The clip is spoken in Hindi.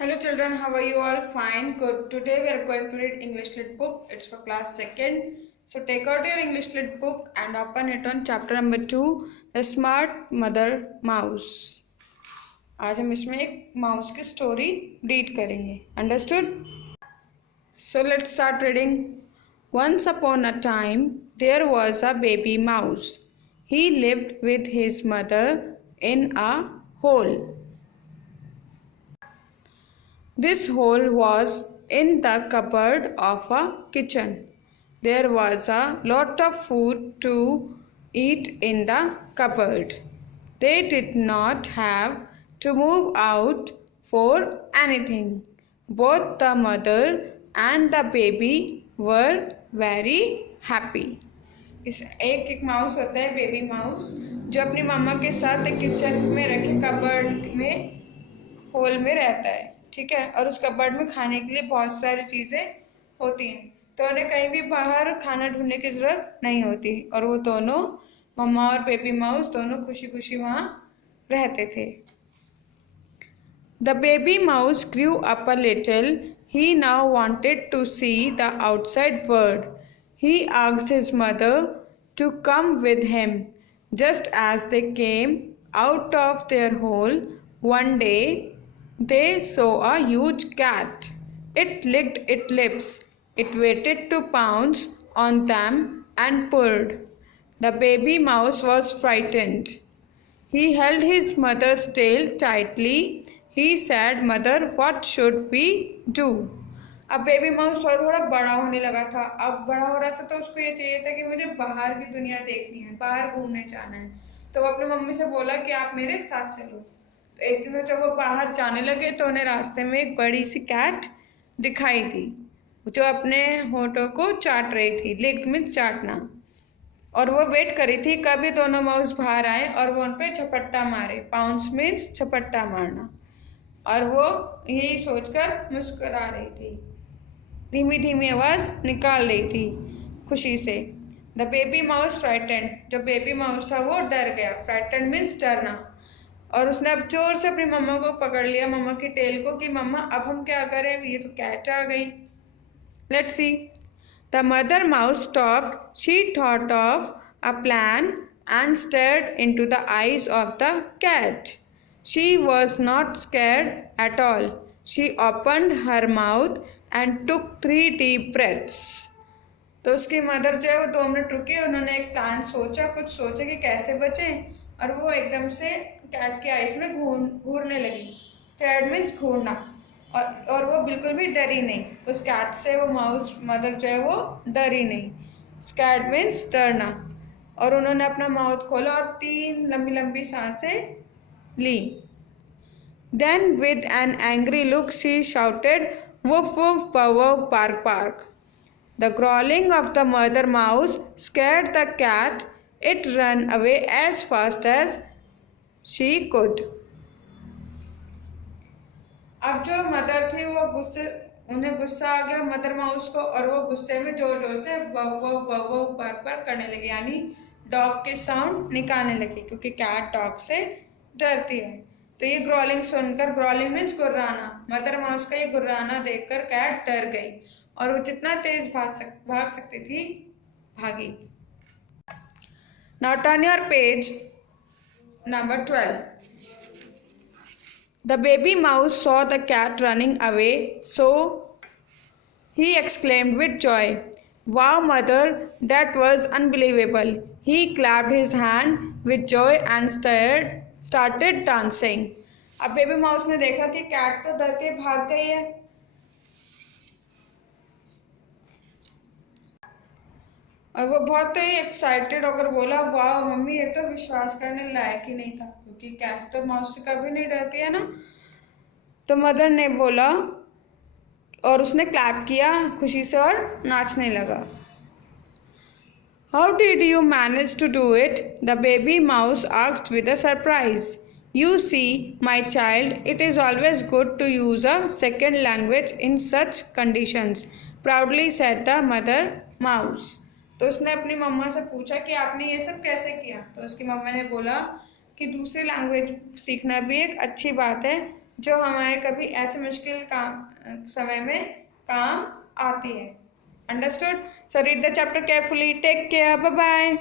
Hello children, how are you all? Fine, good. Today we are going to read English Lit book. It's for class 2nd. So take out your English Lit book and open it on chapter number 2, The Smart Mother Mouse. आज हम इसमें एक माउस की स्टोरी रीड करेंगे. Understood? So let's start reading. Once upon a time, there was a baby mouse. He lived with his mother in a hole. This hole was in the cupboard of a kitchen. There was a lot of food to eat in the cupboard. They did not have to move out for anything. Both the mother and the baby were very happy. इस एक माउस होता है बेबी माउस जो अपनी मम्मा के साथ एक किचन में रखे कबर्ड में होल में रहता है. ठीक है. और उस कबर्ड में खाने के लिए बहुत सारी चीज़ें होती हैं, तो उन्हें कहीं भी बाहर खाना ढूंढने की ज़रूरत नहीं होती. और वो दोनों मम्मा और बेबी माउस दोनों खुशी खुशी वहाँ रहते थे. The baby mouse grew up a little. He now wanted to see the outside world. He asked his mother to come with him. Just as they came out of their hole, one day they saw a huge cat. It licked its lips. It waited to pounce on them and purred. The baby mouse was frightened. He held his mother's tail tightly. He said, "Mother, what should we do?" अब बेबी माउस थोड़ा थोड़ा बड़ा होने लगा था. अब बड़ा हो रहा था तो उसको ये चाहिए था कि मुझे बाहर की दुनिया देखनी है, बाहर घूमने जाना है. तो वो अपनी मम्मी से बोला कि आप मेरे साथ चलो. तो एक दिन जब वो बाहर जाने लगे तो उन्हें रास्ते में एक बड़ी सी कैट दिखाई दी जो अपने होठों को चाट रही थी. लिक्ड मीन्स चाटना. और वो वेट करी थी कभी दोनों माउस बाहर आए और वो उन पर झपट्टा मारे. पाउंस मीन्स झपट्टा मारना. और वो यही सोचकर मुस्कुरा रही थी, धीमी धीमी आवाज़ निकाल रही थी खुशी से. The baby mouse frightened. जो बेबी माउस था वो डर गया. फ्राइटेंड मीन्स डरना. और उसने अब जोर से अपनी मम्मा को पकड़ लिया, मम्मा की टेल को, कि मम्मा अब हम क्या करें, ये तो कैट आ गई. Let's see. The mother mouse stopped. She thought of a plan and stared into the eyes of the cat. She was not scared at all. She opened her mouth and took 3 deep breaths. तो उसकी मदर जो है वो 2 मिनट रुकी. उन्होंने एक प्लान सोचा, कुछ सोचा कि कैसे बचें, और वो एकदम से कैट के आइस में घूरने लगी. स्टेयर्ड मीन्स घूरना. और वो बिल्कुल भी डरी नहीं उस कैट से. वो माउस मदर जो है वो डरी नहीं. स्कैर्ड मीन्स डरना. और उन्होंने अपना माउथ खोला और 3 लंबी लंबी सांसें ली. Then with an angry look she shouted, "Woof woof, bow wow, bark bark." The growling of the mother mouse scared the cat. It ran away as fast as she could. अब जो मदर थी वो उन्हें गुस्सा आ गया मदर माउस को, और वो गुस्से में जोर जोर से वव वव वव वव बार बार करने लगी, यानी डॉग के साउंड निकालने लगी, क्योंकि कैट डॉग से डरती है. तो ये ग्रोलिंग सुनकर, ग्रोलिंग मीन्स गुर्राना, मदर माउस का ये गुर्राना देखकर कैट डर गई और वो जितना तेज भाग सकती थी भागी. Now turn your page number 12. The baby mouse saw the cat running away, so he exclaimed with joy, "Wow, mother, that was unbelievable." He clapped his hand with joy and started dancing. अब बेबी माउस ने देखा कि कैट तो डर के भाग गई है. और वो बहुत ही एक्साइटेड होकर बोला, वाह मम्मी, ये तो विश्वास करने लायक ही नहीं था, क्योंकि कैट तो माउस से कभी नहीं डरती है ना. तो मदर ने बोला और उसने क्लैप किया खुशी से और नाचने लगा. How did you manage to do it? The baby mouse asked with a surprise. You see, my child, it is always good to use a second language in such conditions, proudly said the mother mouse. तो उसने अपनी मम्मा से पूछा कि आपने ये सब कैसे किया. तो उसकी मम्मा ने बोला कि दूसरी लैंग्वेज सीखना भी एक अच्छी बात है जो हमारे कभी ऐसे मुश्किल काम समय में काम आती है। Understood? So read the chapter carefully. Take care. Bye bye.